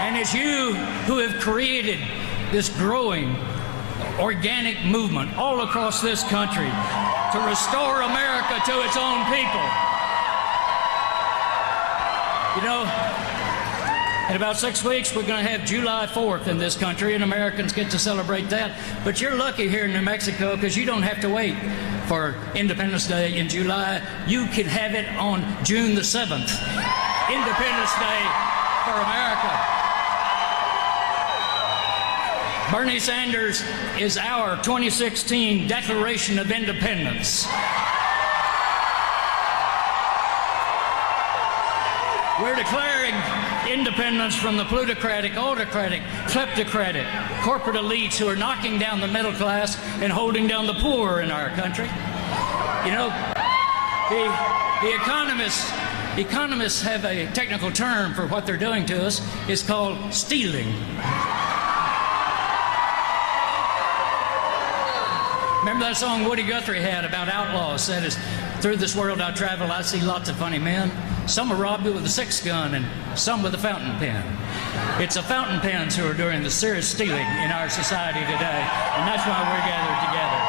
And it's you who have created this growing organic movement all across this country to restore America to its own people. You know, in about 6 weeks, we're going to have July 4th in this country, and Americans get to celebrate that. But you're lucky here in New Mexico because you don't have to wait for Independence Day in July. You can have it on June the 7th, Independence Day for America. Bernie Sanders is our 2016 Declaration of Independence. We're declaring independence from the plutocratic, autocratic, kleptocratic, corporate elites who are knocking down the middle class and holding down the poor in our country. You know, the economists have a technical term for what they're doing to us. It's called stealing. Remember that song Woody Guthrie had about outlaws? Said, "As through this world I travel, I see lots of funny men. Some will rob you with a 6-gun and some with a fountain pen." It's the fountain pens who are doing the serious stealing in our society today, and that's why we're gathered together.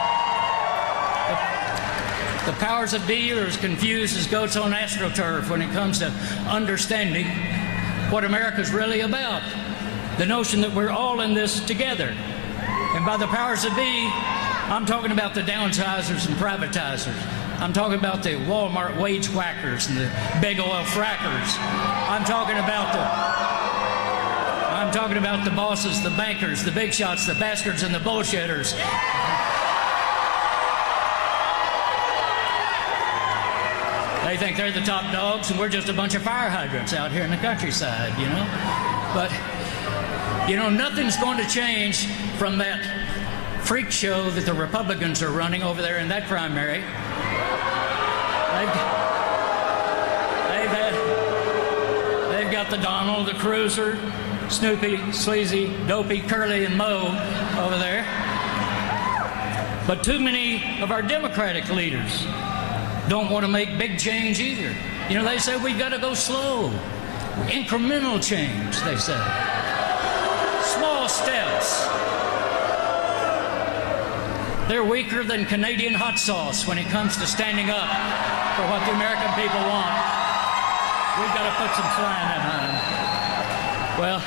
The powers that be are as confused as goats on astroturf when it comes to understanding what America's really about. The notion that we're all in this together. And by the powers that be, I'm talking about the downsizers and privatizers. I'm talking about the Walmart wage whackers and the big oil frackers. I'm talking about the bosses, the bankers, the big shots, the bastards, and the bullshitters. They think they're the top dogs, and we're just a bunch of fire hydrants out here in the countryside, you know. But, you know, nothing's going to change from that freak show that the Republicans are running over there in that primary. They've got the Donald, the Cruiser, Snoopy, Sleazy, Dopey, Curly, and Moe over there. But too many of our Democratic leaders don't want to make big change either. You know, they say we've got to go slow. Incremental change, they say. Small steps. They're weaker than Canadian hot sauce when it comes to standing up for what the American people want. We've got to put some flying behind them. Well,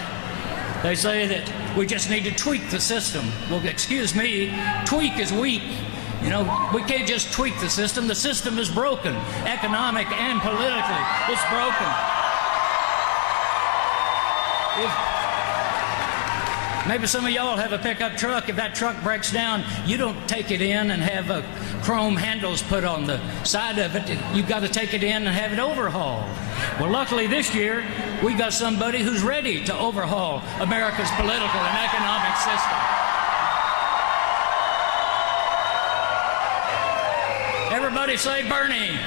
they say that we just need to tweak the system. Well, excuse me, tweak is weak. You know, we can't just tweak the system. The system is broken, economic and politically. It's broken. Maybe some of y'all have a pickup truck. If that truck breaks down, you don't take it in and have chrome handles put on the side of it. You've got to take it in and have it overhauled. Well, luckily this year, we got somebody who's ready to overhaul America's political and economic system. Everybody say Bernie.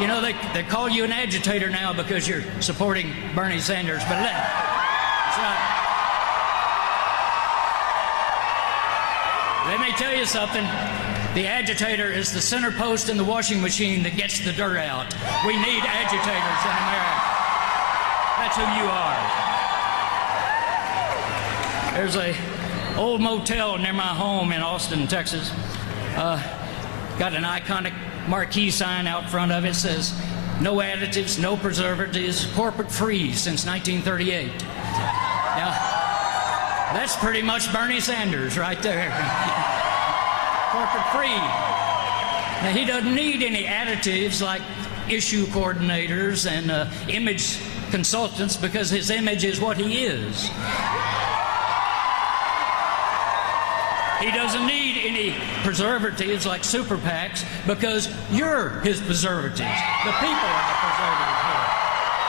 You know, they call you an agitator now because you're supporting Bernie Sanders, but that's right. Let me tell you something. The agitator is the center post in the washing machine that gets the dirt out. We need agitators in America. That's who you are. There's a old motel near my home in Austin, Texas. Got an iconic marquee sign out front of it. Says, "No additives, no preservatives, corporate free since 1938. Now, that's pretty much Bernie Sanders right there. Corporate free. Now, he doesn't need any additives like issue coordinators and image consultants because his image is what he is. He doesn't need any preservatives like super PACs because you're his preservatives. The people are the preservatives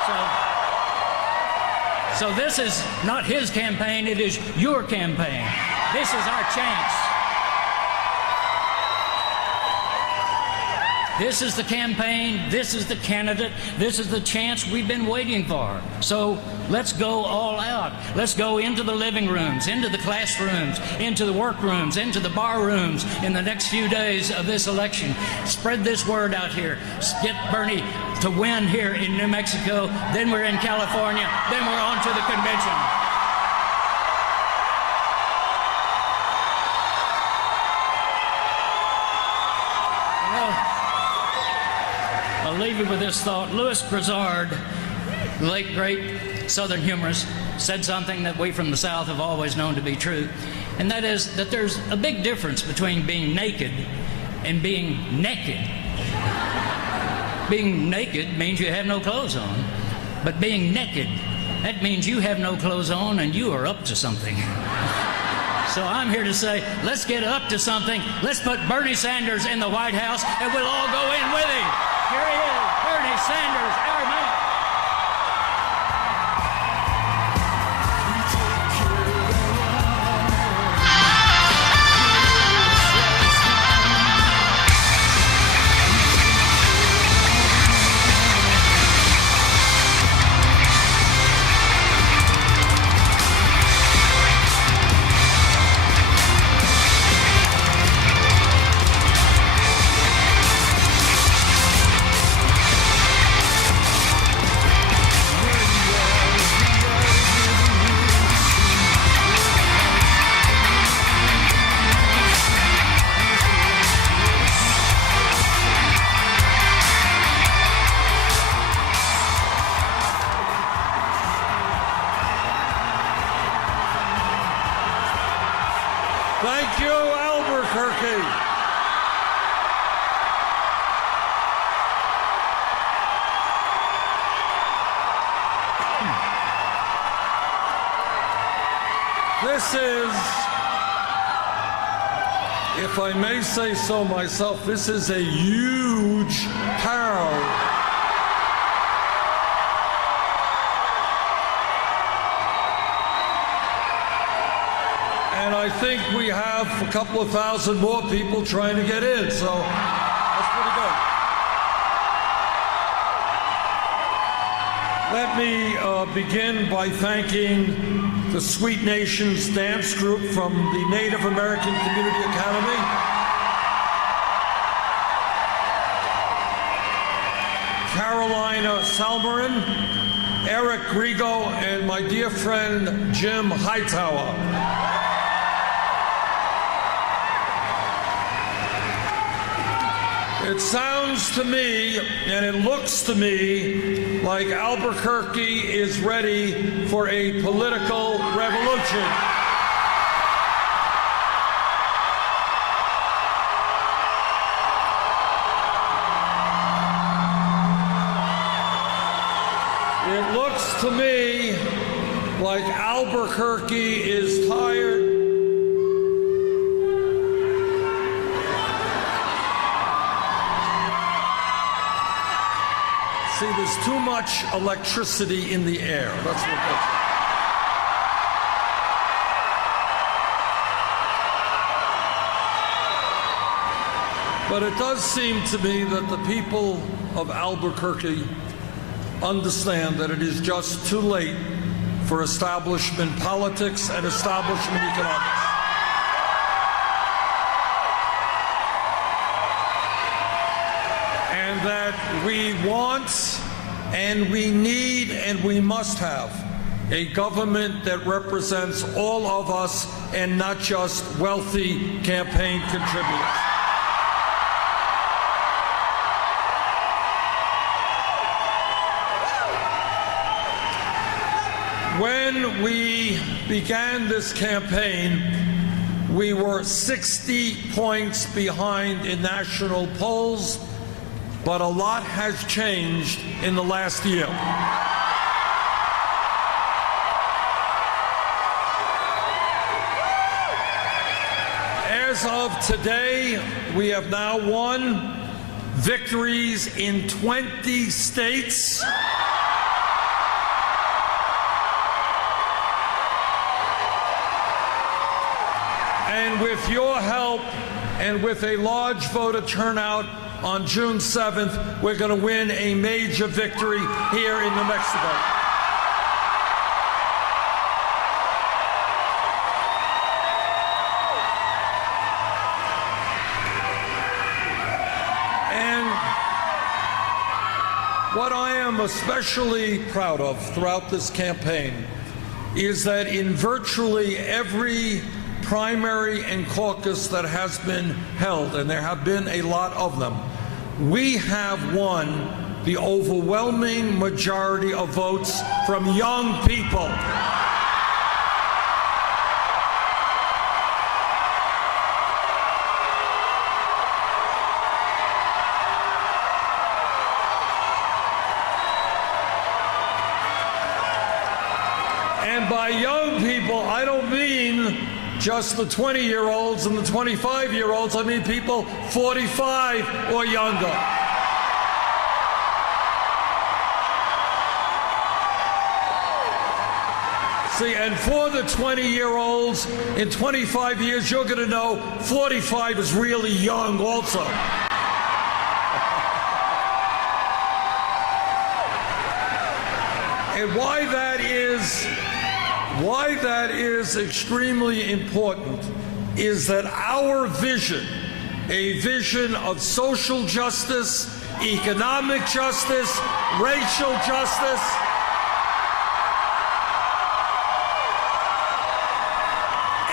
here. So this is not his campaign, it is your campaign. This is our chance. This is the campaign, this is the candidate, this is the chance we've been waiting for. So let's go all out. Let's go into the living rooms, into the classrooms, into the workrooms, into the bar rooms in the next few days of this election. Spread this word out here. Get Bernie to win here in New Mexico, then we're in California, then we're on to the convention. I'll leave you with this thought. Louis Grizzard, the late great Southern humorist, said something that we from the South have always known to be true, and that is that there's a big difference between being naked and being naked. Being naked means you have no clothes on, but being naked, that means you have no clothes on and you are up to something. So I'm here to say, let's get up to something. Let's put Bernie Sanders in the White House and we'll all go in with him. Here he is, Bernie Sanders, our man. Thank you, Albuquerque. This is, if I may say so myself, this is a huge town. And I think we have a couple of thousand more people trying to get in, so that's pretty good. Let me begin by thanking the Sweet Nations dance group from the Native American Community Academy. Carolina Salmarin, Eric Grigo, and my dear friend Jim Hightower. It sounds to me, and it looks to me, like Albuquerque is ready for a political revolution. It looks to me like Albuquerque is tired. See, there's too much electricity in the air. That's what that's. But it does seem to me that the people of Albuquerque understand that it is just too late for establishment politics and establishment economics. And that we want and we need and we must have a government that represents all of us and not just wealthy campaign contributors. When we began this campaign, we were 60 points behind in national polls, but a lot has changed in the last year. As of today, we have now won victories in 20 states. And with your help and with a large voter turnout on June 7th, we're going to win a major victory here in New Mexico. And what I am especially proud of throughout this campaign is that in virtually every primary and caucus that has been held, and there have been a lot of them, we have won the overwhelming majority of votes from young people. And by young people, I don't mean just the 20-year-olds and the 25-year-olds. I mean people 45 or younger. See, and for the 20-year-olds, in 25 years, you're going to know 45 is really young also. And why that is extremely important is that our vision, a vision of social justice, economic justice, racial justice,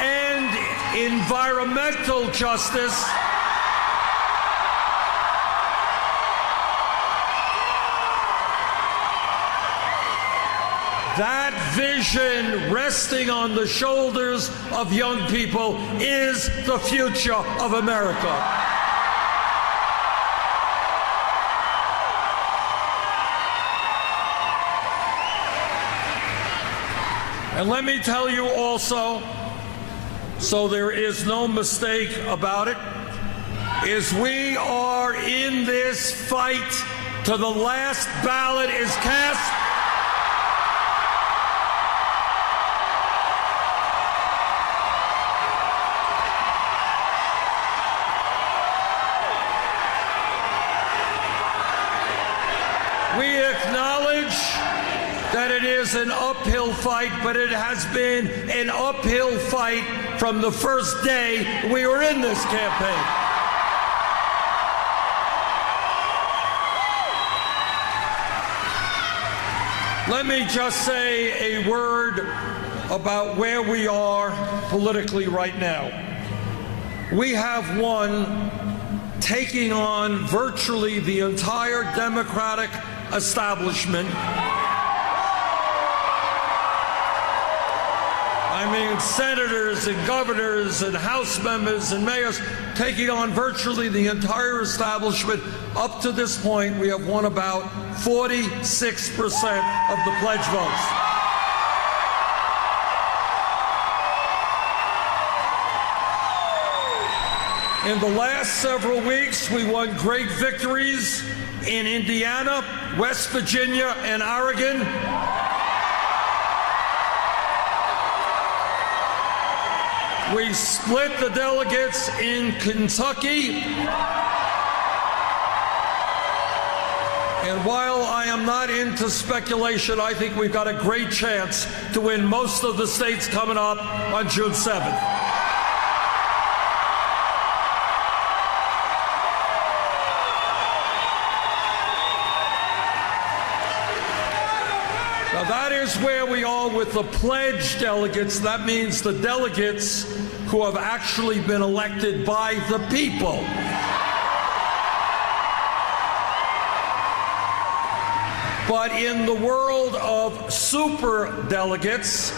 and environmental justice, that vision resting on the shoulders of young people is the future of America. And let me tell you also, so there is no mistake about it, is we are in this fight till the last ballot is cast. We acknowledge that it is an uphill fight, but it has been an uphill fight from the first day we were in this campaign. Let me just say a word about where we are politically right now. We have won, taking on virtually the entire Democratic establishment. I mean, senators and governors and House members and mayors, taking on virtually the entire establishment. Up to this point, we have won about 46% of the pledge votes. In the last several weeks, we won great victories in Indiana, West Virginia, and Oregon. We split the delegates in Kentucky. And while I am not into speculation, I think we've got a great chance to win most of the states coming up on June 7th. Now that is where we are with the pledged delegates. That means the delegates who have actually been elected by the people. But in the world of super delegates,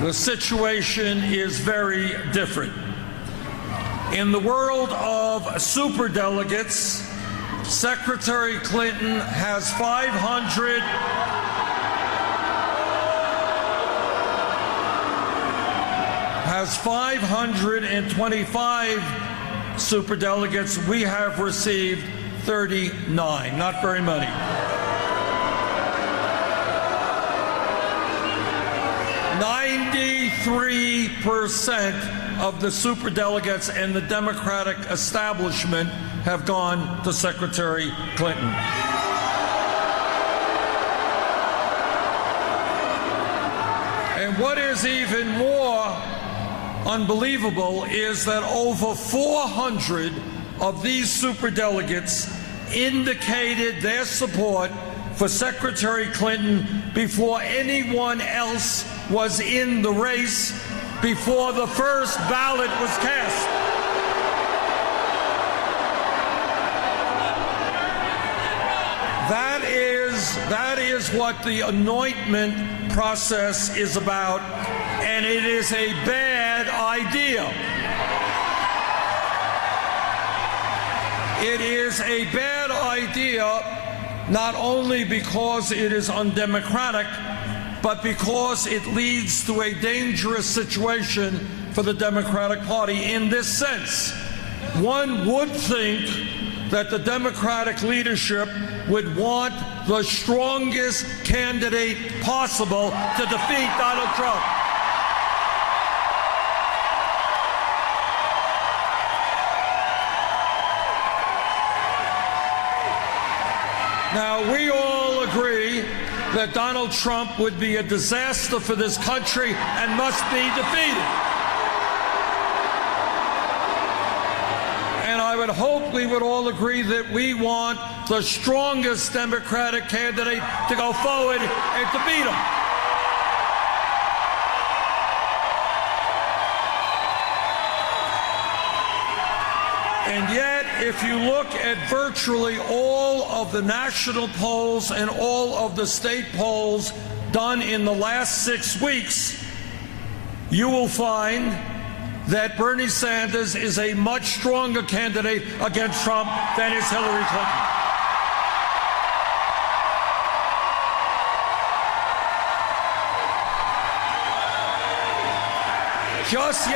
the situation is very different. In the world of superdelegates, Secretary Clinton has 525 superdelegates. We have received 39. Not very many. %93 of the superdelegates and the Democratic establishment have gone to Secretary Clinton. And what is even more unbelievable is that over 400 of these superdelegates indicated their support for Secretary Clinton before anyone else was in the race, before the first ballot was cast. That is what the anointment process is about, and it is a bad idea. It is a bad idea not only because it is undemocratic, but because it leads to a dangerous situation for the Democratic Party in this sense. One would think that the Democratic leadership would want the strongest candidate possible to defeat Donald Trump. Now, we all agree that Donald Trump would be a disaster for this country and must be defeated. And I would hope we would all agree that we want the strongest Democratic candidate to go forward and to beat him. And yet, if you look at virtually all of the national polls and all of the state polls done in the last 6 weeks, you will find that Bernie Sanders is a much stronger candidate against Trump than is Hillary Clinton. Just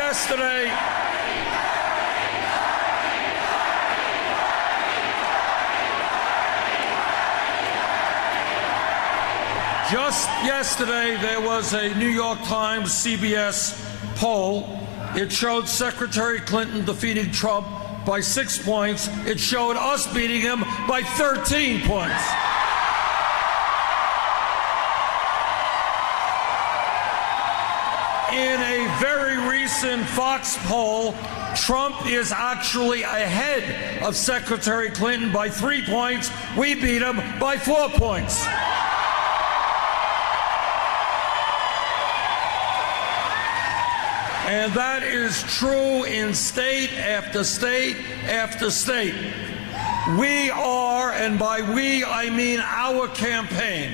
yesterday, there was a New York Times CBS poll. It showed Secretary Clinton defeating Trump by 6 points. It showed us beating him by 13 points. In a very recent Fox poll, Trump is actually ahead of Secretary Clinton by 3 points. We beat him by 4 points. And that is true in state after state after state. We are, and by we I mean our campaign,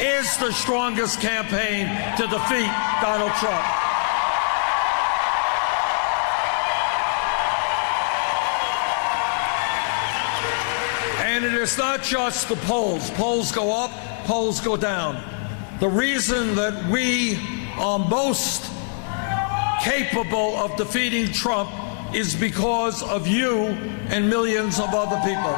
is the strongest campaign to defeat Donald Trump. And it is not just the polls. Polls go up, polls go down. The reason that we are most capable of defeating Trump is because of you and millions of other people.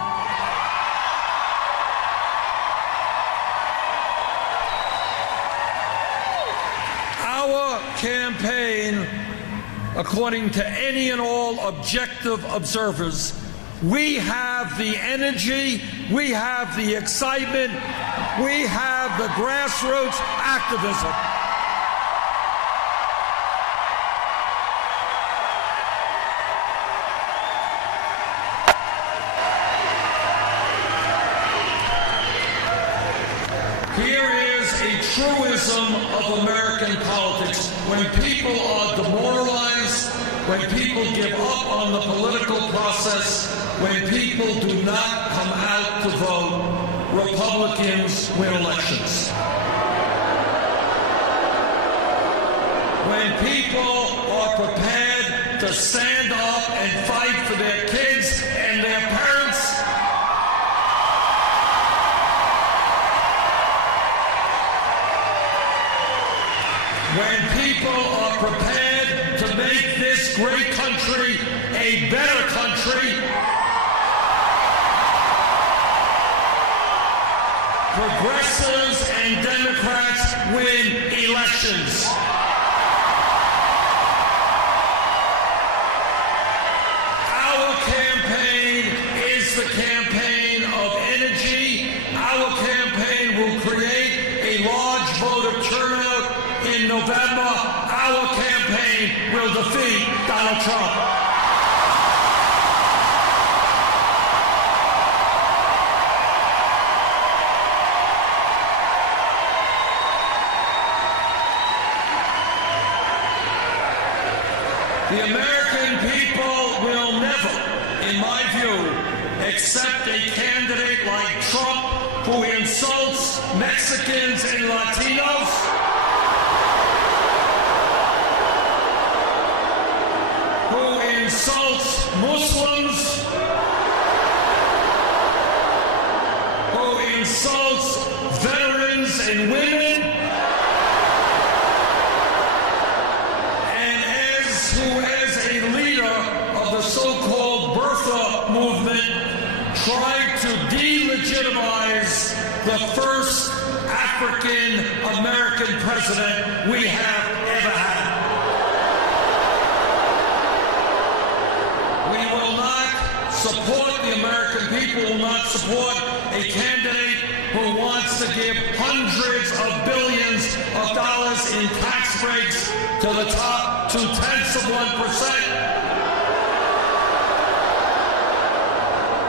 Our campaign, according to any and all objective observers, we have the energy, we have the excitement, we have the grassroots activism. Here is a truism of American politics. When people are demoralized, when people give up on the political process, when people do not come out to vote, Republicans win elections. When people are prepared to stand up and fight for their kids and their parents, when people are prepared to make this great country a better country, progressives and Democrats win elections. Our campaign is the campaign of energy. Our campaign will create a large voter turnout in November. Our campaign will defeat Donald Trump. The American people will never, in my view, accept a candidate like Trump who insults Mexicans and Latinos, who insults Muslims, who insults veterans and women, who as a leader of the so-called birther movement tried to delegitimize the first African-American president we have ever had. We will not support, the American people will not support a candidate who wants to give hundreds of billions of dollars in tax breaks to the top 0.2%,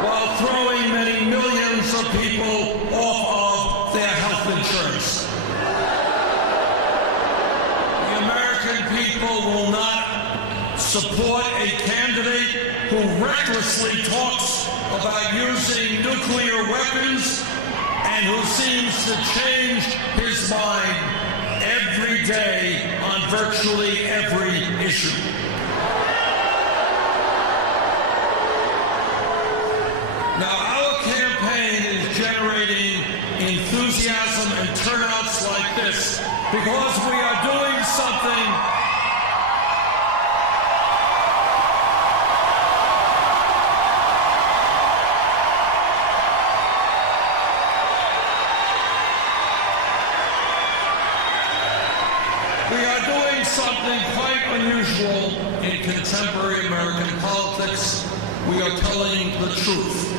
while throwing many millions of people off of their health insurance. The American people will not support a candidate who recklessly talks about using nuclear weapons and who seems to change his mind every day on virtually every issue. Now, our campaign is generating enthusiasm and turnouts like this because we are doing something quite unusual in contemporary American politics. We are telling the truth.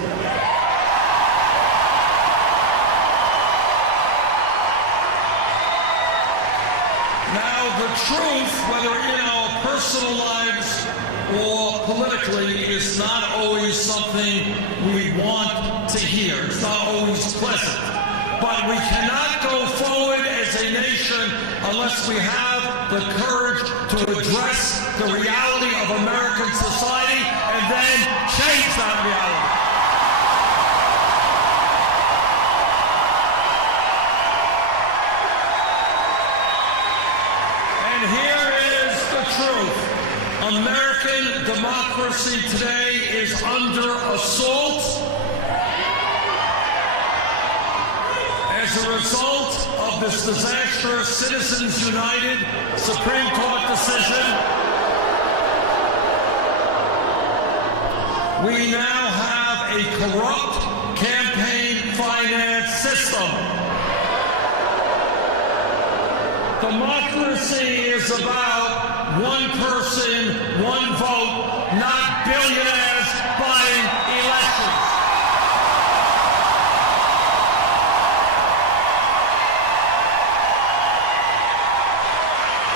Now, the truth, whether in our personal lives or politically, is not always something we want to hear. It's not always pleasant. But we cannot go forward as a nation unless we have the courage to address the reality of American society and then change that reality. And here is the truth. American democracy today is under assault as a result of this disastrous Citizens United Supreme Court decision. We now have a corrupt campaign finance system. Democracy is about one person, one vote, not billionaires buying elections.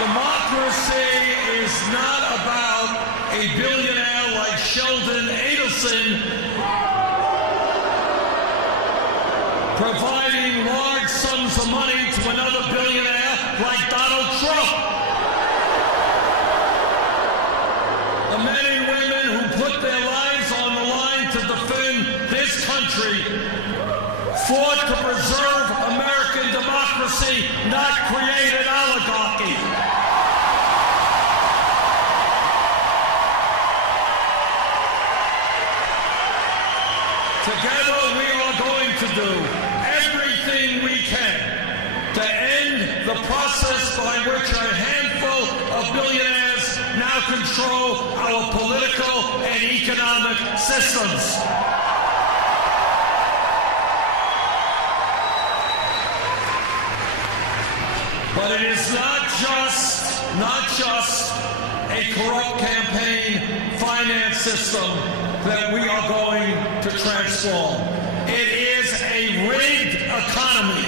Democracy is not about a billionaire like Sheldon Adelson providing large sums of money to another billionaire like Donald Trump. The men and women who put their lives on the line to defend this country fought to preserve American democracy, not create an oligarchy. Together we are going to do everything we can to end the process by which a handful of billionaires now control our political and economic systems. But it is not just a corrupt campaign finance system that we are going to transform. It is a rigged economy.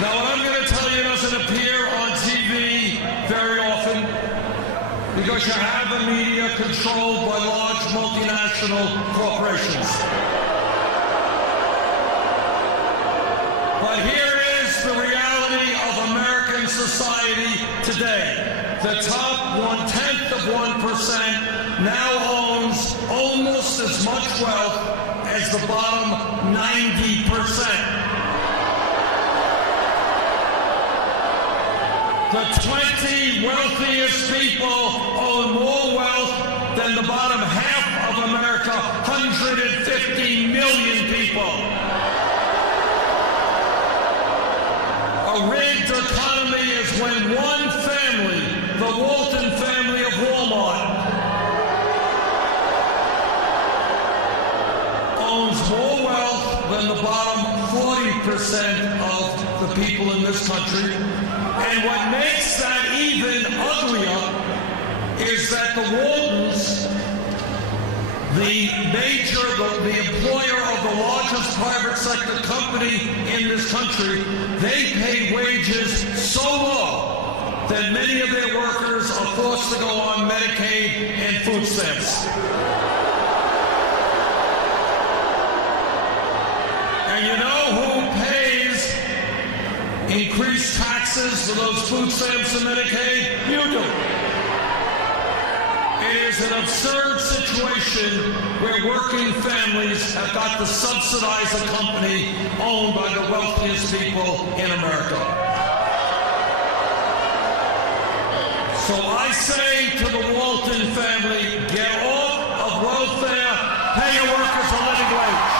Now, what I'm going to tell because you have a media controlled by large multinational corporations. But here is the reality of American society today. The top 1/10% now owns almost as much wealth as the bottom 90%. The 20 wealthiest people own more wealth than the bottom half of America, 150 million people. A rigged economy is when one family, the Walton family of Walmart, owns more wealth than the bottom 40% of the people in this country. And what makes that even uglier is that the Waltons, the employer of the largest private sector company in this country, they pay wages so low that many of their workers are forced to go on Medicaid and food stamps. And you know who pays increased taxes for those food stamps and Medicaid? You do. It is an absurd situation where working families have got to subsidize a company owned by the wealthiest people in America. So I say to the Walton family, get off of welfare, pay your workers a living wage.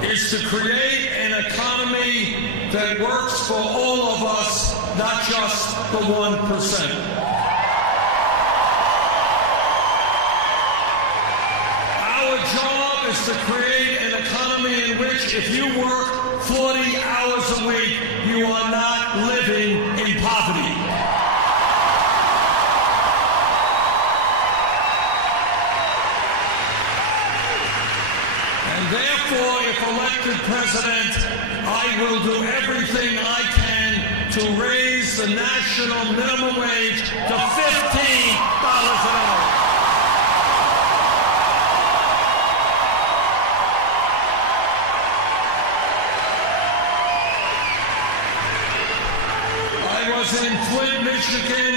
Is to create an economy that works for all of us, not just the 1%. Our job is to create an economy in which if you work 40 hours a week, you are not living in poverty. Therefore, if elected president, I will do everything I can to raise the national minimum wage to $15 an hour. I was in Flint, Michigan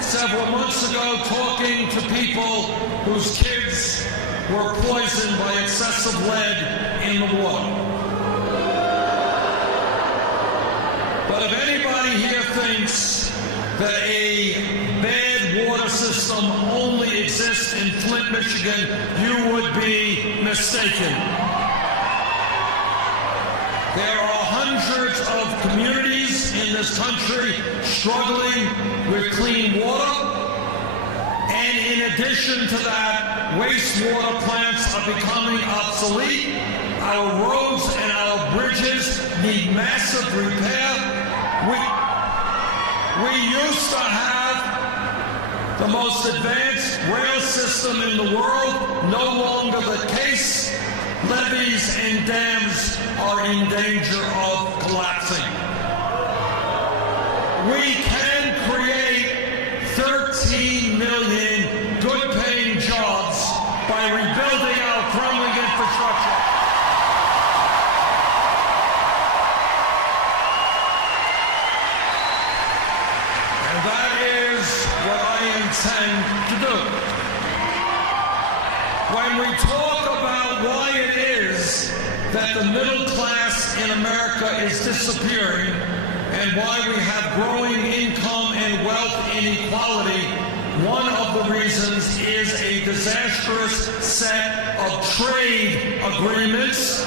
several months ago talking to people whose kids were poisoned by excessive lead in the water. But if anybody here thinks that a bad water system only exists in Flint, Michigan, you would be mistaken. There are hundreds of communities in this country struggling with clean water. And in addition to that, wastewater plants are becoming obsolete. Our roads and our bridges need massive repair. We used to have the most advanced rail system in the world. No longer the case. Levees and dams are in danger of collapsing. We can create 13 million good-paying jobs by rebuilding our crumbling infrastructure. And that is what I intend to do. When we talk about why it is that the middle class in America is disappearing and why we have growing income and wealth inequality, one of the reasons is a disastrous set of trade agreements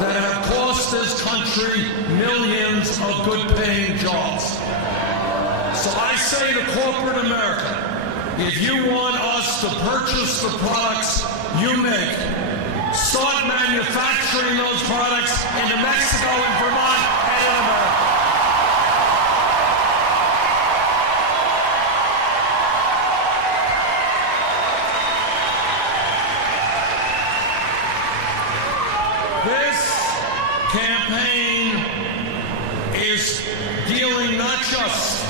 that have cost this country millions of good-paying jobs. So I say to corporate America, if you want us to purchase the products you make, start manufacturing those products in New Mexico and Vermont and in America. is dealing not just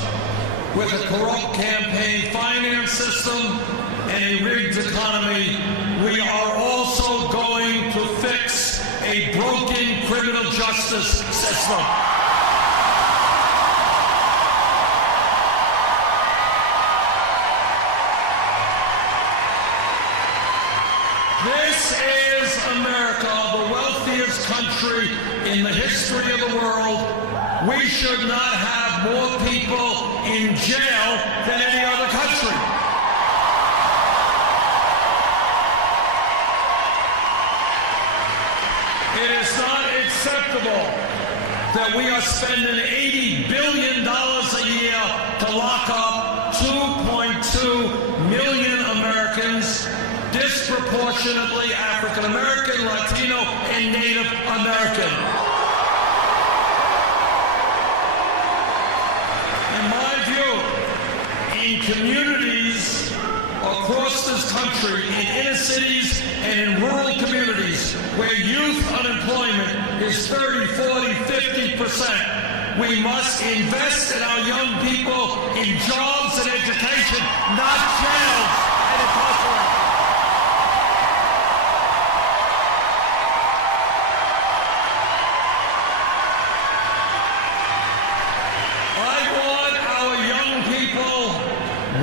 with a corrupt campaign finance system and a rigged economy, we are also going to fix a broken criminal justice system. This is America, the wealthiest country in the history of the world. We should not have more people in jail than any other country. It is not acceptable that we are spending $80 billion a year to lock up 2.2 million Americans, disproportionately African American, Latino, and Native American. In my view, in communities across this country, in inner cities and in rural communities where youth unemployment is 30, 40, 50%, we must invest in our young people in jobs and education, not jails and incarceration.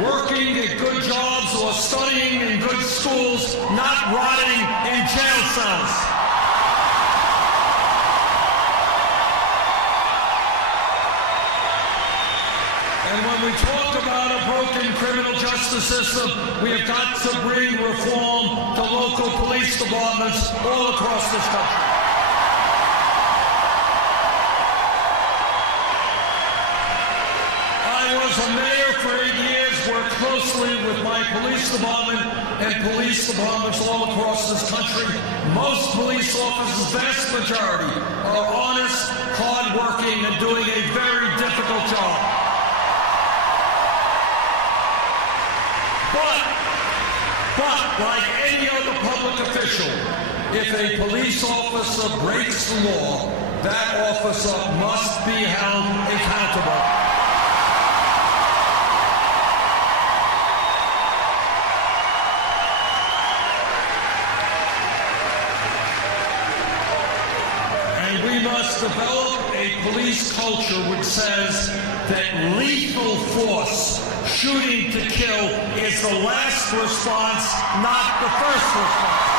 Working at good jobs or studying in good schools, not rotting in jail cells. And when we talk about a broken criminal justice system, we have got to bring reform to local police departments all across this country. I was a mayor for 8 years, worked closely with my police department and police departments all across this country. Most police officers, vast majority, are honest, hardworking, and doing a very difficult job. But like any other public official, if a police officer breaks the law, that officer must be held accountable. We must develop a police culture which says that lethal force, shooting to kill, is the last response, not the first response.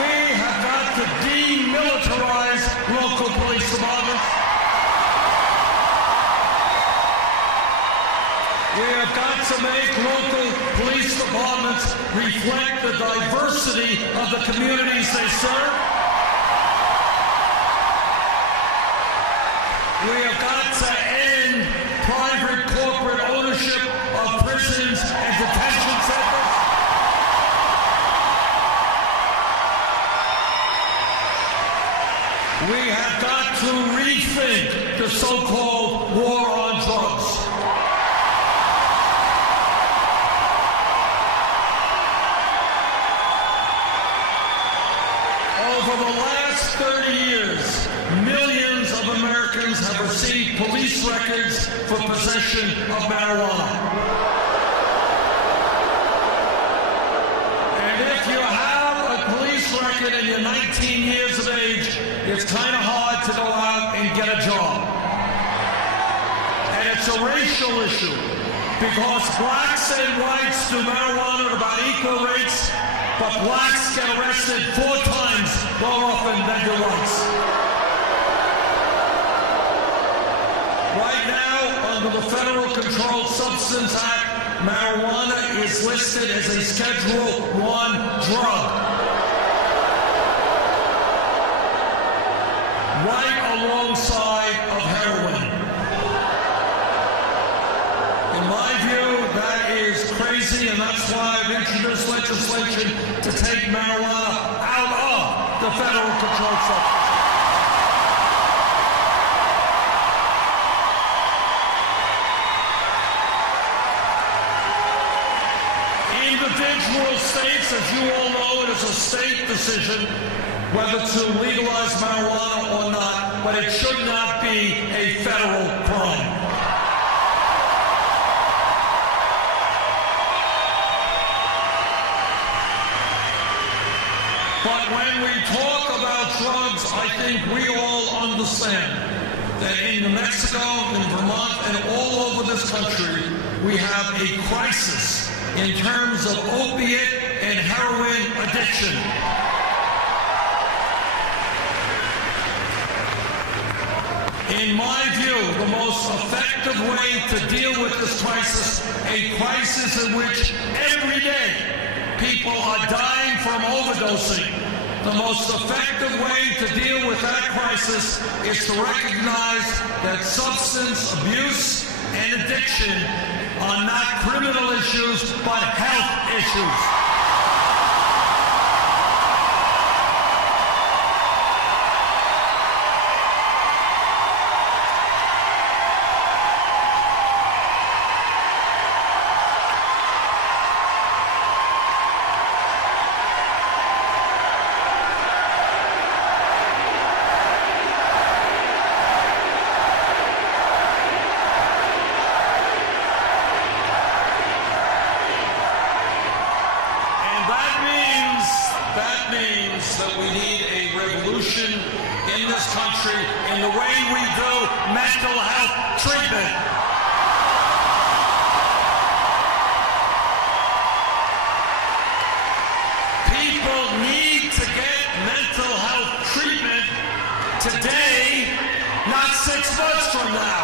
We have got to demilitarize local police departments. We have got to make local police departments reflect the diversity of the communities they serve. We have got to end private corporate ownership of prisons and detention centers. We have got to rethink the so-called war on drugs. Over the last 30 years, millions of Americans have received police records for possession of marijuana. And if you have a police record and you're 19 years of age, it's kind of hard to go out and get a job. And it's a racial issue because blacks and whites do marijuana at about equal rates, but blacks get arrested 4 times more often than do whites. Right now, under the Federal Controlled Substance Act, marijuana is listed as a Schedule I drug. Right alongside of heroin. In my view, that is crazy, and that's why I've introduced legislation to take marijuana out of the Federal Controlled Substance. Individual states, as you all know, it is a state decision whether to legalize marijuana or not, but it should not be a federal crime. But when we talk about drugs, I think we all understand that in New Mexico, in Vermont, and all over this country, we have a crisis in terms of opiate and heroin addiction. In my view, the most effective way to deal with this crisis, a crisis in which every day people are dying from overdosing, the most effective way to deal with that crisis is to recognize that substance abuse and addiction are not criminal issues, but health issues. That we need a revolution in this country in the way we do mental health treatment. People need to get mental health treatment today, not 6 months from now.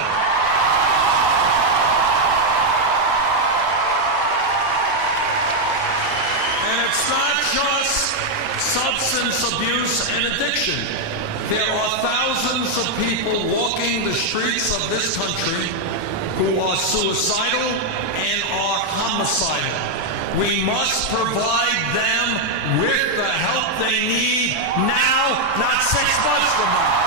And it's not just substance abuse and addiction. There are thousands of people walking the streets of this country who are suicidal and are homicidal. We must provide them with the help they need now, not 6 months from now.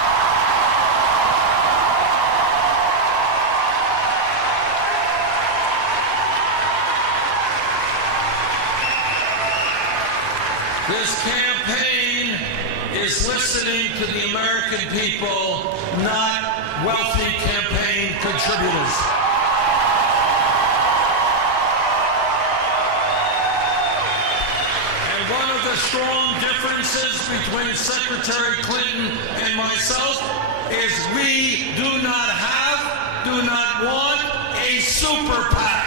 This campaign is listening to the American people, not wealthy campaign contributors. And one of the strong differences between Secretary Clinton and myself is we do not want a super PAC.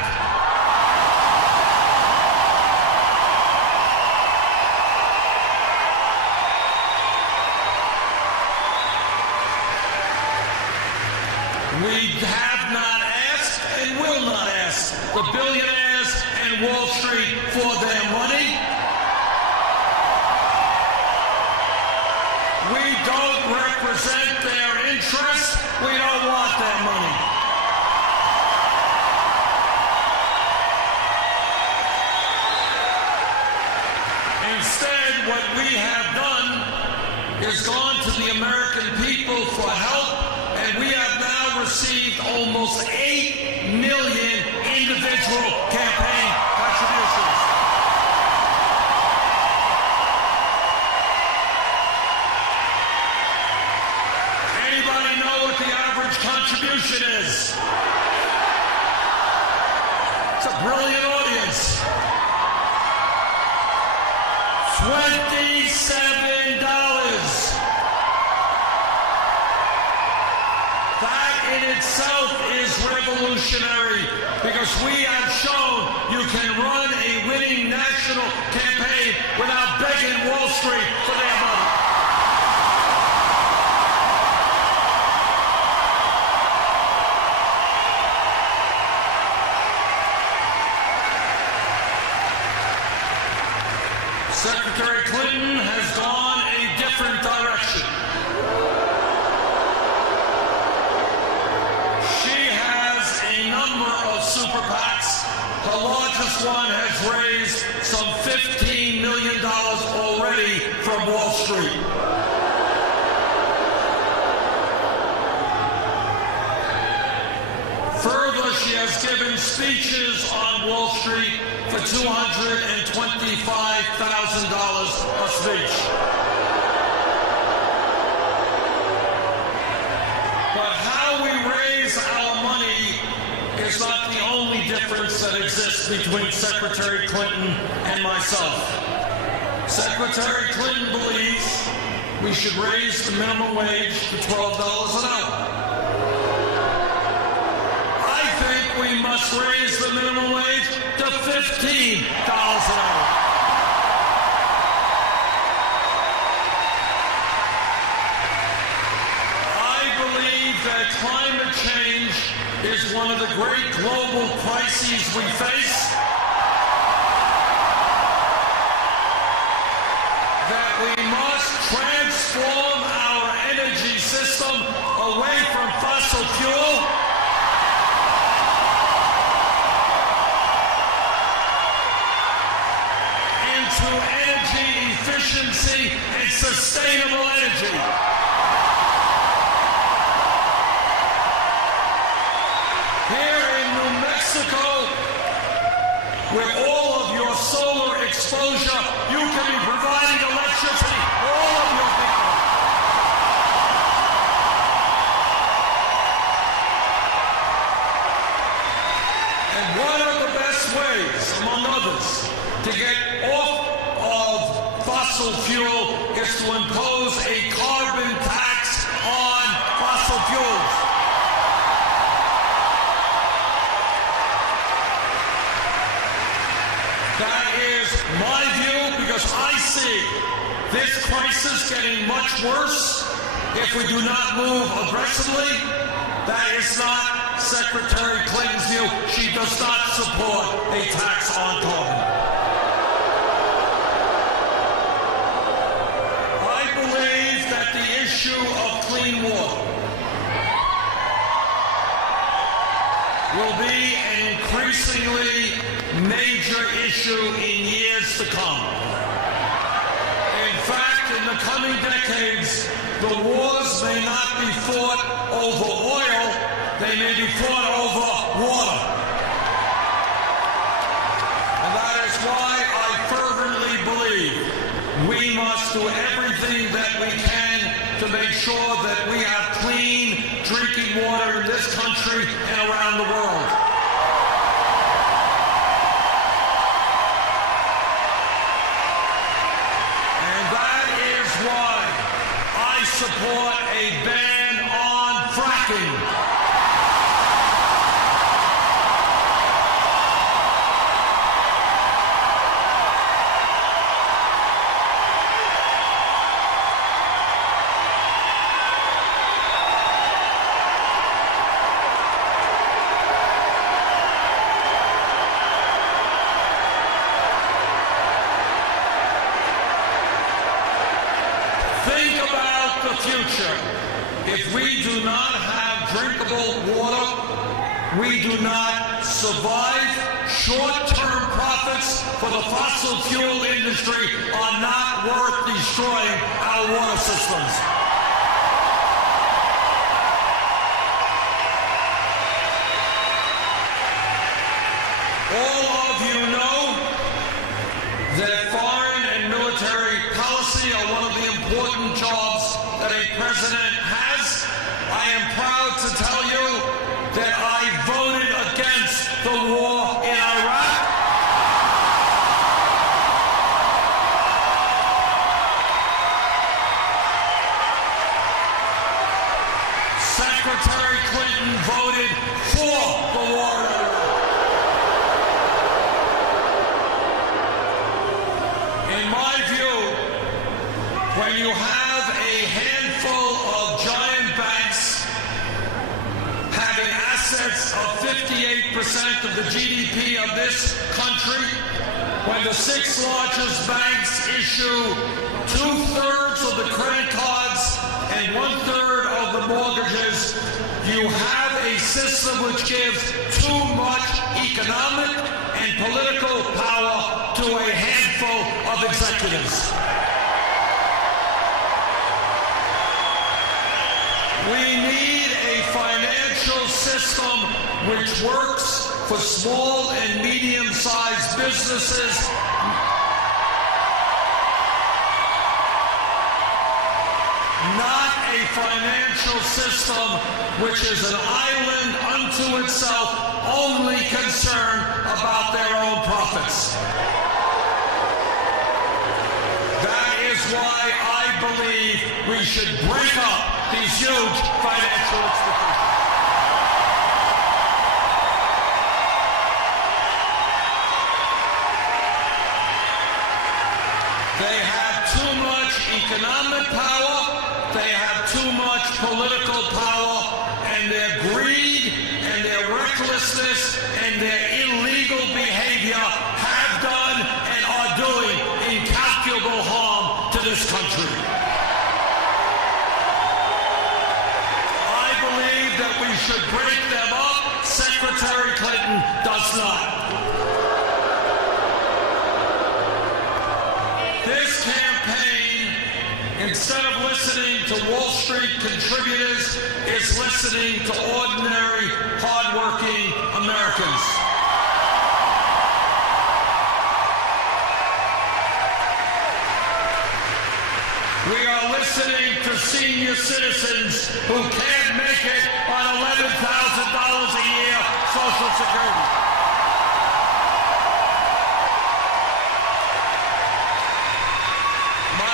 We have not asked and will not ask the billionaires and Wall Street for their money. We don't represent their interests. We don't want their money. Instead, what we have done is gone to the American people for help, and we have now received almost 8 million individual campaign contributions. Anybody know what the average contribution is? It's a brilliant audience. $27. That in itself is revolutionary, because we have shown you can run a winning national campaign without begging Wall Street for their money. Secretary Clinton has gone a different direction. She has a number of super PACs. The largest one has raised some $15 million already from Wall Street. Further, she has given speeches on Wall Street for $225,000 a speech. But how we raise our money is not the only difference that exists between Secretary Clinton and myself. Secretary Clinton believes we should raise the minimum wage to $12 an hour. I think we must raise the minimum wage to $15 an hour. I believe that climate change is one of the great global crises we face. That we must transform our energy system away from fossil fuel into energy efficiency and sustainable energy. Here in New Mexico, with all of your solar exposure, you can be providing electricity for all of your people. And one of the best ways, among others, to get off of fossil fuel is to impose a carbon tax on fossil fuels. That is my view, because I see this crisis getting much worse if we do not move aggressively. That is not Secretary Clinton's view. She does not support a tax on carbon. I believe that the issue of clean water will be an increasingly major issue in years to come. In fact, in the coming decades, the wars may not be fought over oil, they may be fought over water. And that is why I fervently believe we must do everything that we can to make sure that we have clean drinking water in this country and around the world. And that is why I support a ban on fracking. Think about the future. If we do not have drinkable water, we do not survive. Short-term profits for the fossil fuel industry are not worth destroying our water systems. All of you know that foreign and military policy are one of the important jobs that a president has. I am proud to tell you that I voted against the war in Iraq. Secretary Clinton voted for the war in Iraq. In my view, when you have a handful of giant banks having assets of 58% of the GDP of this country, when the 6 largest banks issue 2/3 of the credit cards and 1/3 of the mortgages, you have a system which gives too much economic and political power to a handful of executives. We need a financial system which works for small and medium-sized businesses, not a financial system which is an island unto itself, only concerned about their own profits. That is why I believe we should break up these huge financial institutions. They have too much economic power, they have too much political power, and their greed and their recklessness and their illegal behavior have done and are doing incalculable harm to this country. I believe that we should break them up. Secretary Clinton does not. This campaign, instead of listening to Wall Street contributors, is listening to ordinary, hardworking Americans. We are listening to senior citizens who can't make it on $11,000 a year Social Security.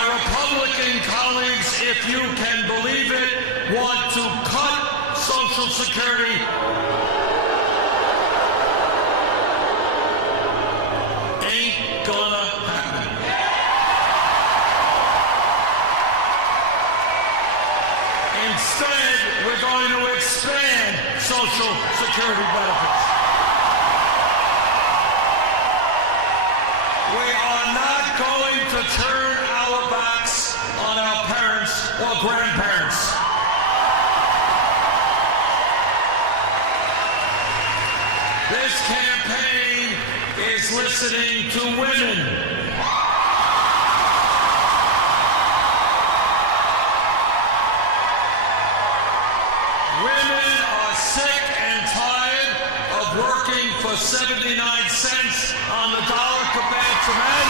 Republican colleagues, if you can believe it, want to cut Social Security. Ain't gonna happen. Instead, we're going to expand Social Security benefits. We are not going to turn our backs on our parents or grandparents. This campaign is listening to women. Women are sick and tired of working for 79 cents on the dollar compared to men.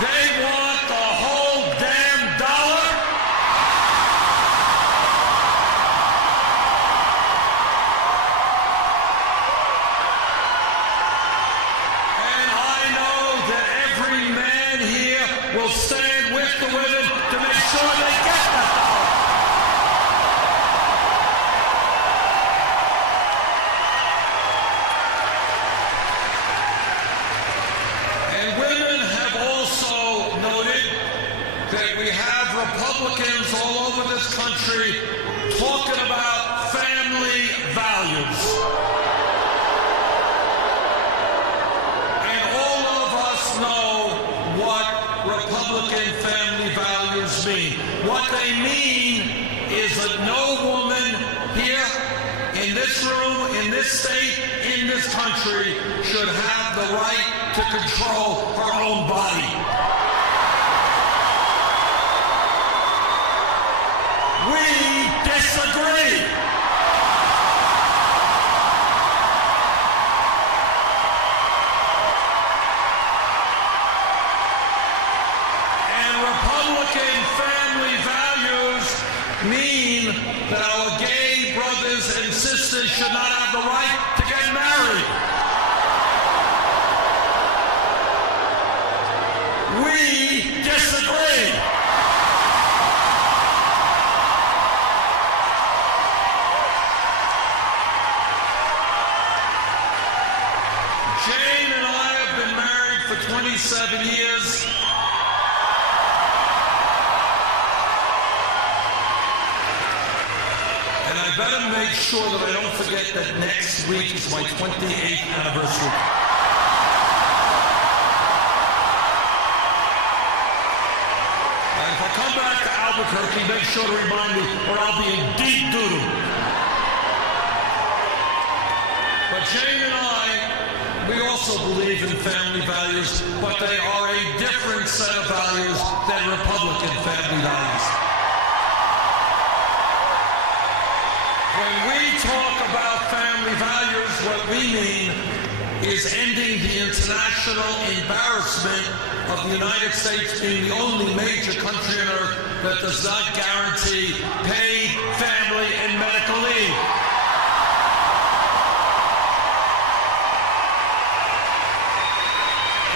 They want the whole damn dollar. And I know that every man here will stand with the women to make sure they get that dollar. And women have also noted that we have Republicans all over this country talking about family values. And all of us know what Republican family values mean. What they mean is that no woman here, in this room, in this state, in this country, should have the right to control her own body. We disagree. And Republican family values mean that our gay brothers and sisters should not have the right to get married. We disagree. Jane and I have been married for 27 years. And I better make sure that I don't forget that next week is my 28th anniversary. And if I come back to Albuquerque, make sure to remind me or I'll be in deep doo-doo. But Jane and I, we also believe in family values, but they are a different set of values than Republican family values. talk about family values, what we mean is ending the international embarrassment of the United States being the only major country on earth that does not guarantee paid family and medical leave.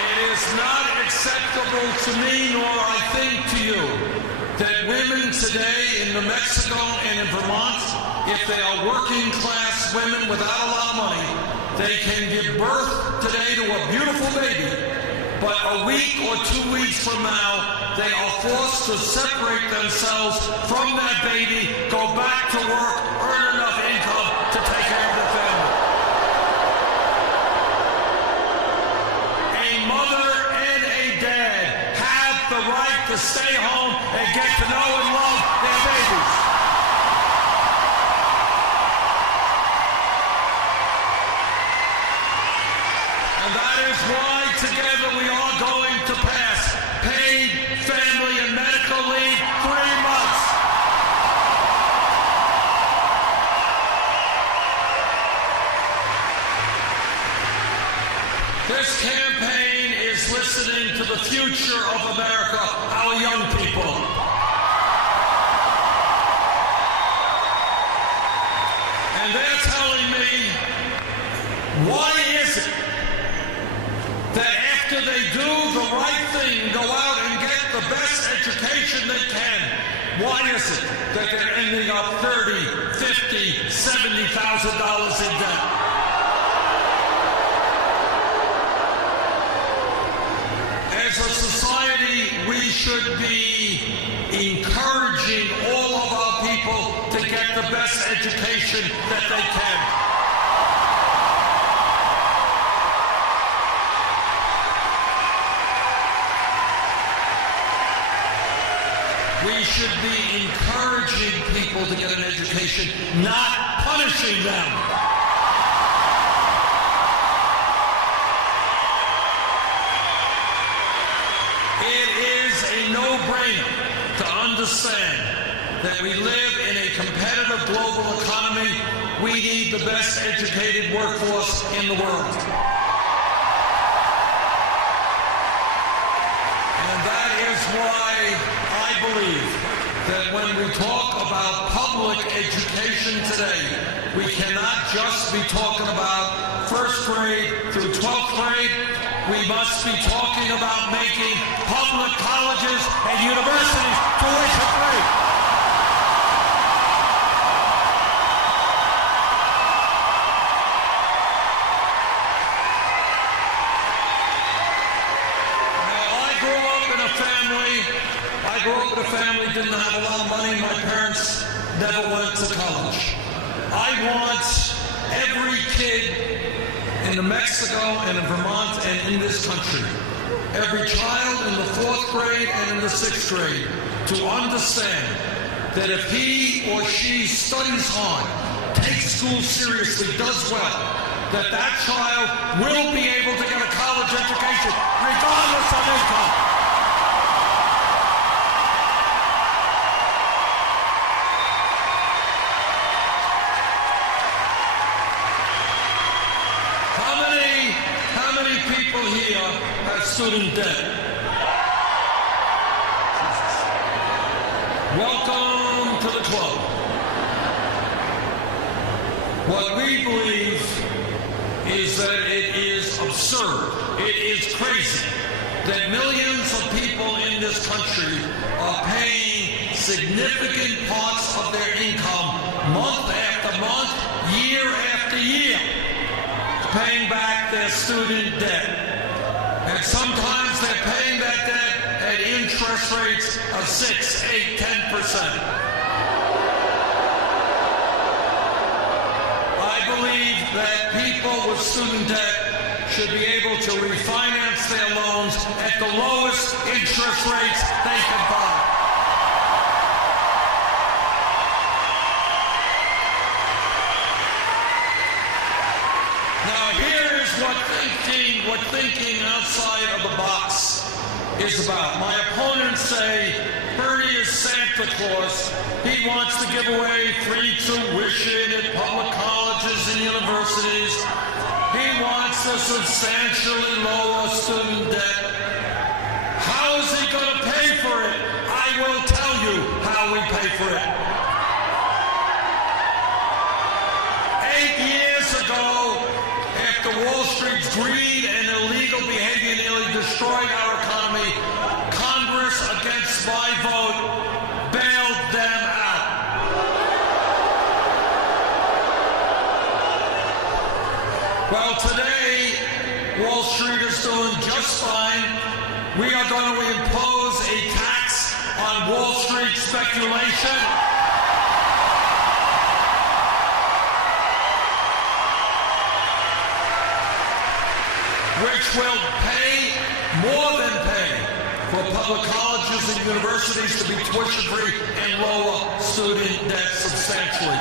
It is not acceptable to me, nor I think to you, that women today in New Mexico and in Vermont, if they are working class women without a lot of money, they can give birth today to a beautiful baby, but a week or 2 weeks from now, they are forced to separate themselves from that baby, go back to work, earn enough income to take care of their family. A mother and a dad have the right to stay home and get to know and love their babies. And that is why together we are going to pass paid family and medical leave 3 months. This campaign is listening to the future of America, our young people. And they're telling me, why is it that after they do the right thing, go out and get the best education they can, why is it that they're ending up $30,000, $50,000, $70,000 in debt? As a society, we should be encouraging all of our people to get the best education that they can. We should be encouraging people to get an education, not punishing them. It is a no-brainer to understand that we live in a competitive global economy. We need the best educated workforce in the world. And that is why I believe that when we talk about public education today, we cannot just be talking about first grade through 12th grade. We must be talking about making public colleges and universities tuition free. I grew up in a family, didn't have a lot of money. My parents never went to college. I want every kid in New Mexico and in Vermont and in this country, every child in the 4th grade and in the 6th grade, to understand that if he or she studies hard, takes school seriously, does well, that that child will be able to get a college education regardless of income. Here have student debt. Welcome to the club. What we believe is that it is absurd, it is crazy, that millions of people in this country are paying significant parts of their income month after month, year after year, paying back their student debt. And sometimes they're paying that debt at interest rates of 6, 8, 10%. I believe that people with student debt should be able to refinance their loans at the lowest interest rates they can buy. Now here is what thinking outside of the box is about. My opponents say Bernie is Sanders Santa Claus. He wants to give away free tuition at public colleges and universities. He wants to substantially lower student debt. How is he going to pay for it? I will tell you how we pay for it. 8 years ago, after Wall Street's greed and illegal behavior nearly destroyed our economy, Congress, against my vote, bailed them out. Well, today, Wall Street is doing just fine. We are going to impose a tax on Wall Street speculation. Which will pay, more than pay, for public colleges and universities to be tuition-free and lower student debt substantially.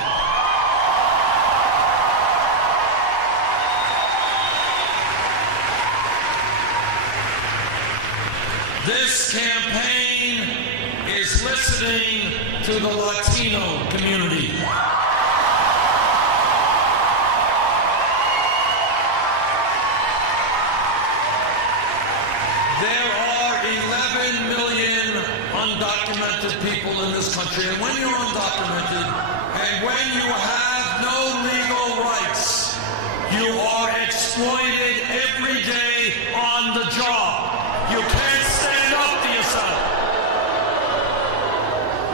This campaign is listening to the Latino community. There are 11 million undocumented people in this country, and when you're undocumented, and when you have no legal rights, you are exploited every day on the job. You can't stand up to yourself.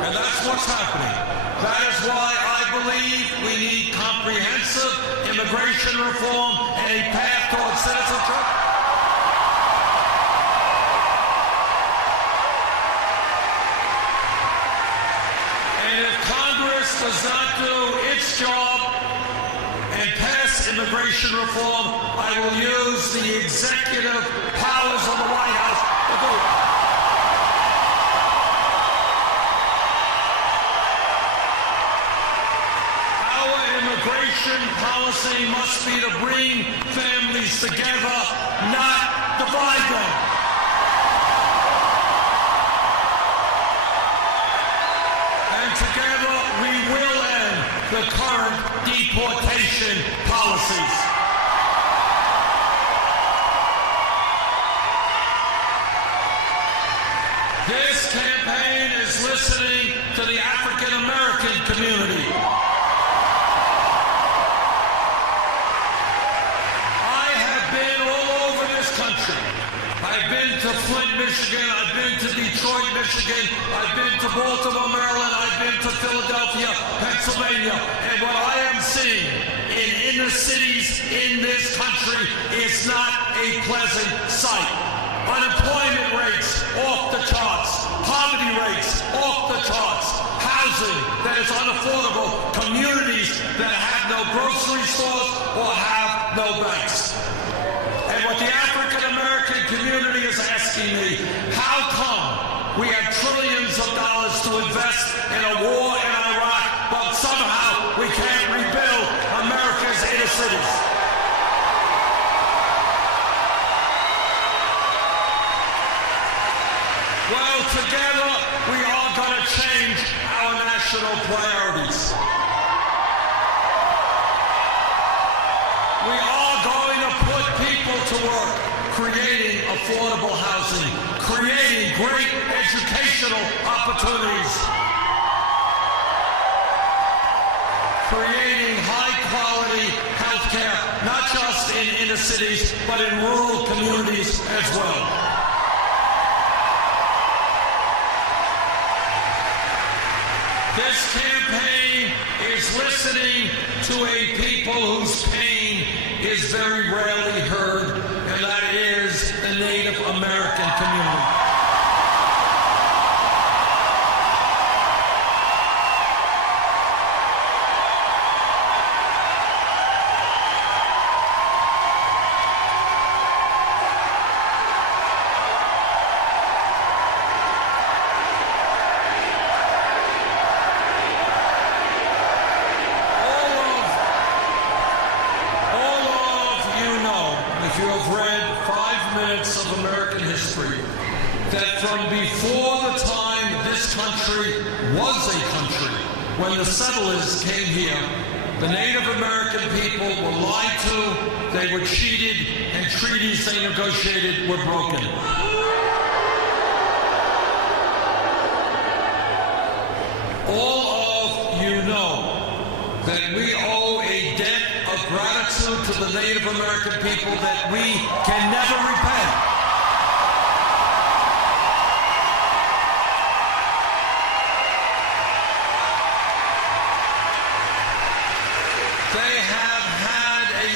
And that's what's happening. That is why I believe we need comprehensive immigration reform and a path towards citizenship. And if Congress does not do its job and pass immigration reform, I will use the executive powers of the White House to do it. Our immigration policy must be to bring families together, not divide them. And together we will end the current deportation policies. This campaign is listening to the African American community. I have been all over this country. I've been to Flint, Michigan. I've been to Detroit, Michigan. I've been to Baltimore, Maryland. I've been to Philadelphia, Pennsylvania. And what I am seeing in inner cities in this country is not a pleasant sight. Unemployment rates off the charts. Poverty rates off the charts. Housing that is unaffordable. Communities that have no grocery stores or have no banks. And what the African American community is asking me, how come we have trillions of dollars to invest in a war in Iraq, but somehow we can't rebuild America's inner cities? Well, together we are going to change our national priorities. We are going to put people to work, creating affordable housing, creating great educational opportunities, creating high-quality health care, not just in inner cities, but in rural communities as well. This campaign is listening to a people whose pain is very rarely heard, and that is the Native American community. was a country. When the settlers came here, the Native American people were lied to, they were cheated, and treaties they negotiated were broken. All of you know that we owe a debt of gratitude to the Native American people that we can never repay. They have had a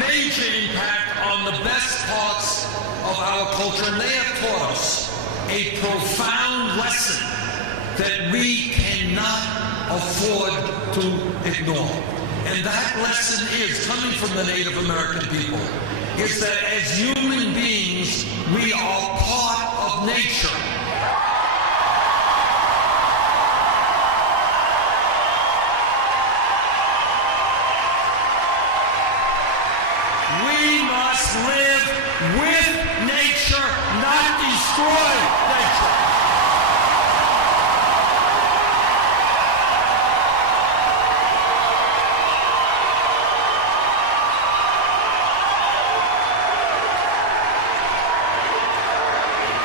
major impact on the best parts of our culture, and they have taught us a profound lesson that we cannot afford to ignore. And that lesson is, coming from the Native American people, is that as human beings, we are part of nature. We must live with nature, not destroy nature.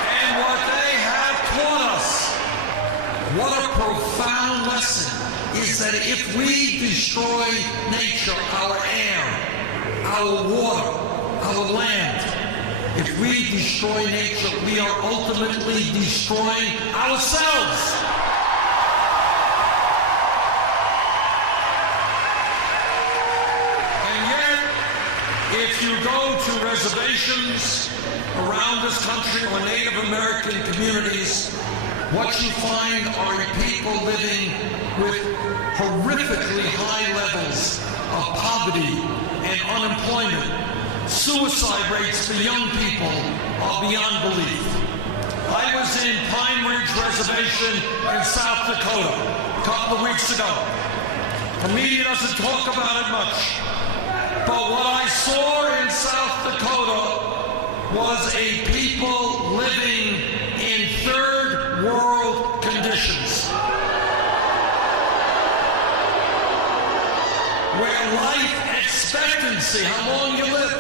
And what they have taught us, what a profound lesson, is that if we destroy nature, our air, our water, our land, if we destroy nature, we are ultimately destroying ourselves. And yet, if you go to reservations around this country or Native American communities, what you find are people living with horrifically high levels of poverty and unemployment. Suicide rates for young people are beyond belief. I was in Pine Ridge Reservation in South Dakota a couple of weeks ago. The media doesn't talk about it much. But what I saw in South Dakota was a people living in third world conditions, where life expectancy, how long you live,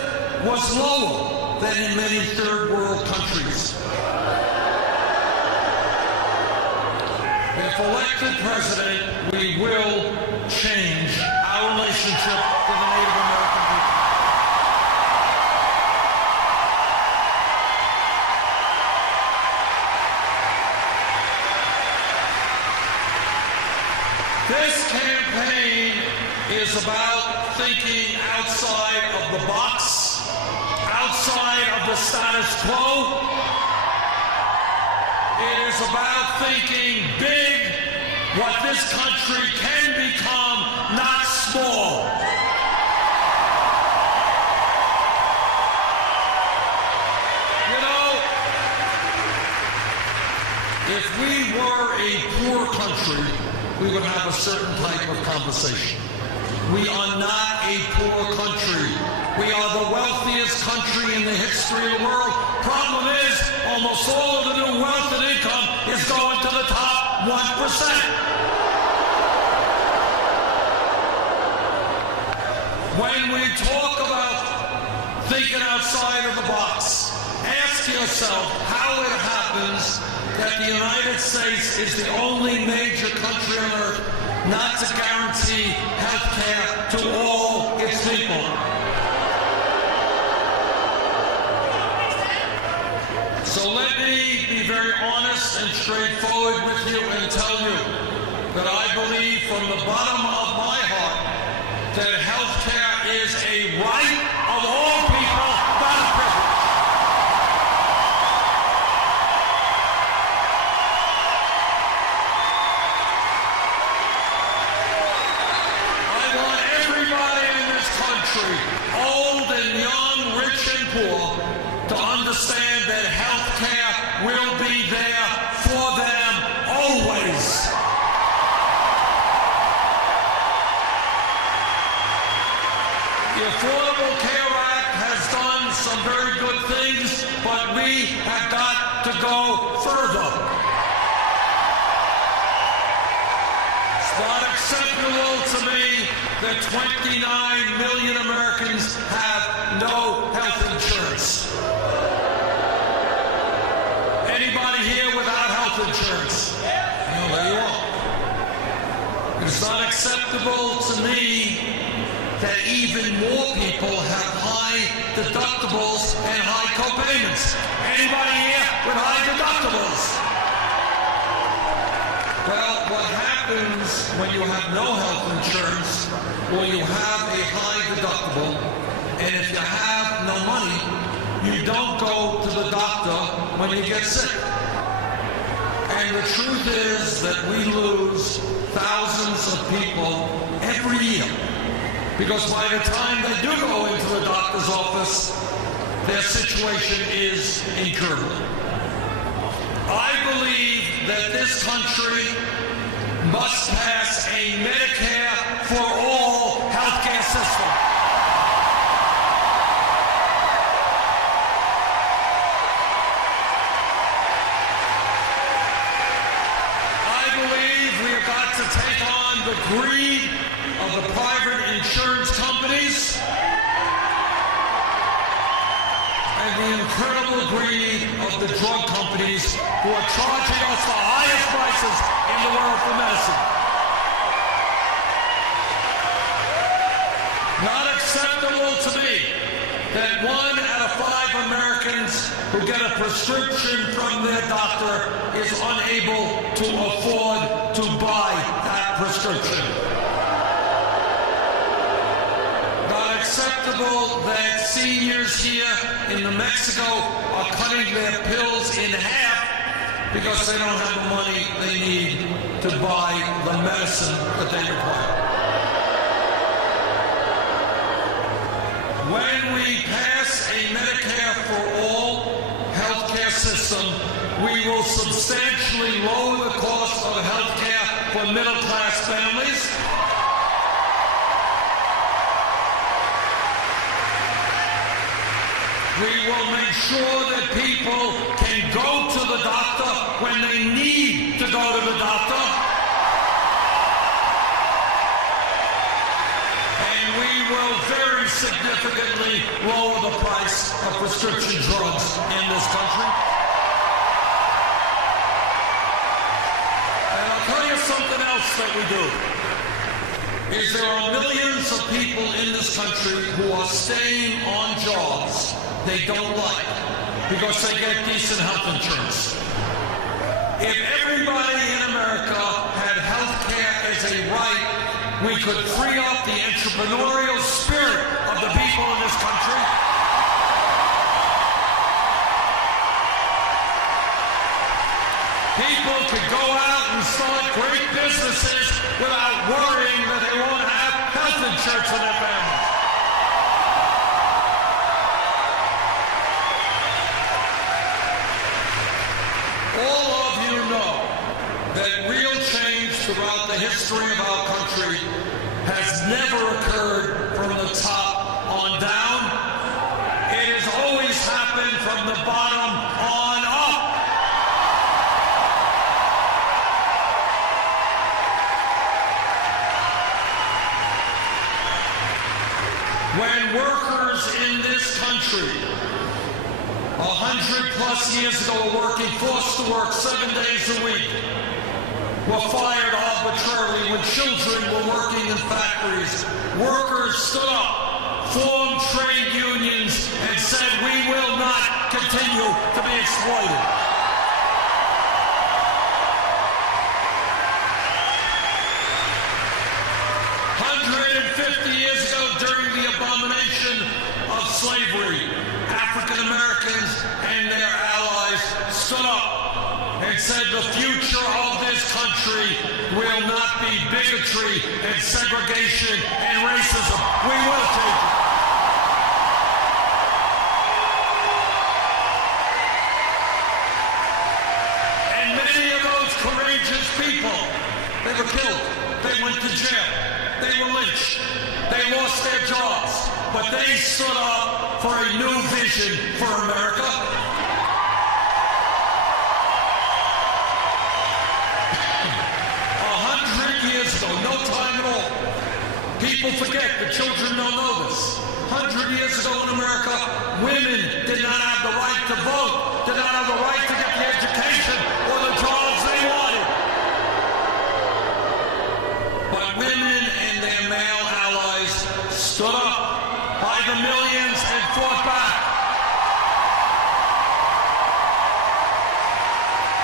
was lower than in many third world countries. If elected president, we will change our relationship with the Native American people. This campaign is about thinking outside of the box, outside of the status quo. It is about thinking big, what this country can become, not small. You know, if we were a poor country, we would have a certain type of conversation. We are not a poor country. We are the wealthiest country in the history of the world. Problem is, almost all of the new wealth and income is going to the top 1%. When we talk about thinking outside of the box, ask yourself how it happens that the United States is the only major country on earth not to guarantee health care to all its people. So let me be very honest and straightforward with you and tell you that I believe from the bottom of my heart that health care is a right of all people, not a privilege. Old and young, rich and poor, to understand that health care will be there for them always. The Affordable Care Act has done some very good things, but we have got to go further. acceptable to me that 29 million Americans have no health insurance. Anybody here without health insurance? Well, there you are. It's not acceptable to me that even more people have high deductibles and high co-payments. Anybody here with high deductibles? Well, what happens when you have no health insurance, or you have a high deductible, and if you have no money, you don't go to the doctor when you get sick. And the truth is that we lose thousands of people every year, because by the time they do go into the doctor's office, their situation is incurable. I believe that this country must pass a Medicare for all healthcare system. I believe we have got to take on the greed of the private insurance companies and the incredible greed of the drug companies who are charging us the highest prices in the world for medicine. Not acceptable to me that 1 out of 5 Americans who get a prescription from their doctor is unable to afford to buy that prescription. Not acceptable that seniors here in New Mexico are cutting their pills in half because they don't have the money they need to buy the medicine that they require. When we pass a Medicare for all healthcare system, we will substantially lower the cost of healthcare for middle-class families. We will make sure that people can go to the doctor when they need to go to the doctor. And we will very significantly lower the price of prescription drugs in this country. And I'll tell you something else that we do. Is there are millions of people in this country who are staying on jobs they don't like because they get decent health insurance. If everybody in America had health care as a right, we could free up the entrepreneurial spirit of the people in this country. People could go out and start great businesses without worrying that they won't have health insurance for their families. All of you know that real change throughout the history of our country has never occurred from the top on down. It has always happened from the bottom on up. When workers in this country 100+ years ago were working, forced to work 7 days a week, were fired arbitrarily when children were working in factories, workers stood up, formed trade unions, and said, we will not continue to be exploited. Years ago, during the abomination of slavery, African Americans and their allies stood up and said the future of this country will not be bigotry and segregation and racism. We will change it. And many of those courageous people, they were killed. They went to jail. They were lynched. They lost their jobs, but they stood up for a new vision for America. 100 years ago, no time at all. People forget, the children don't know this. 100 years ago in America, women did not have the right to vote, did not have the right to get the education or the jobs they wanted. But women and their male allies stood up by the millions and fought back.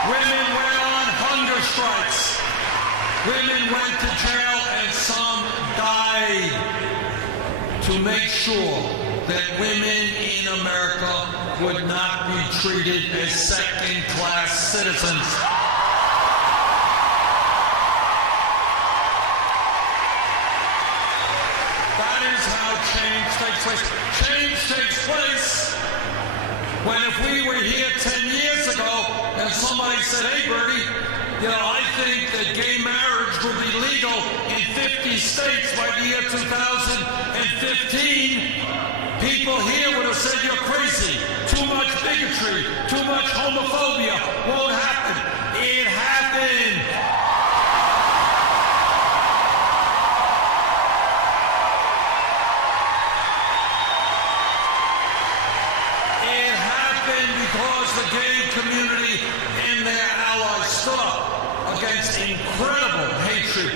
Women went on hunger strikes. Women went to jail and some died to make sure that women in America would not be treated as second-class citizens. That is how change takes place. Change takes place when, if we were here 10 years ago and somebody said, hey, Bernie, you know, I think that gay marriage will be legal in 50 states by the year 2015. People here would have said, you're crazy. Too much bigotry, too much homophobia. Won't happen. It happened. It happened because the gay community and their allies stood up against incredible hatred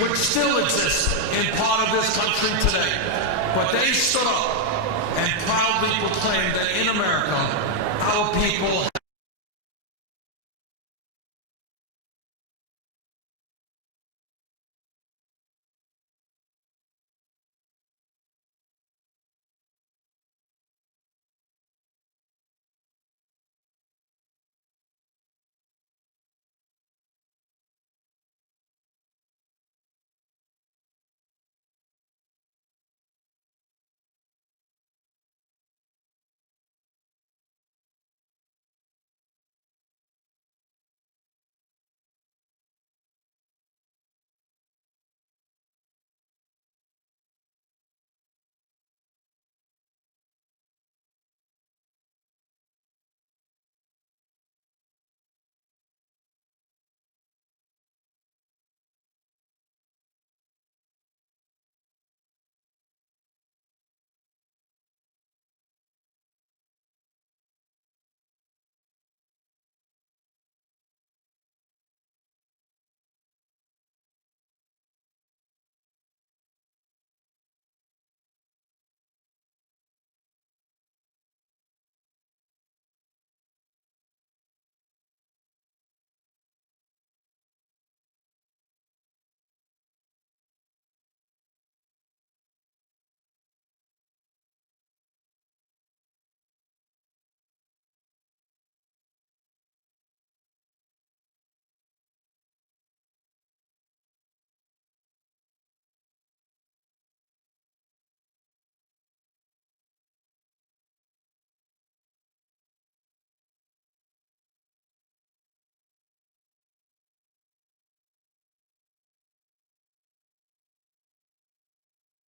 which still exists in part of this country today. But they stood up and proudly proclaimed that in America, our people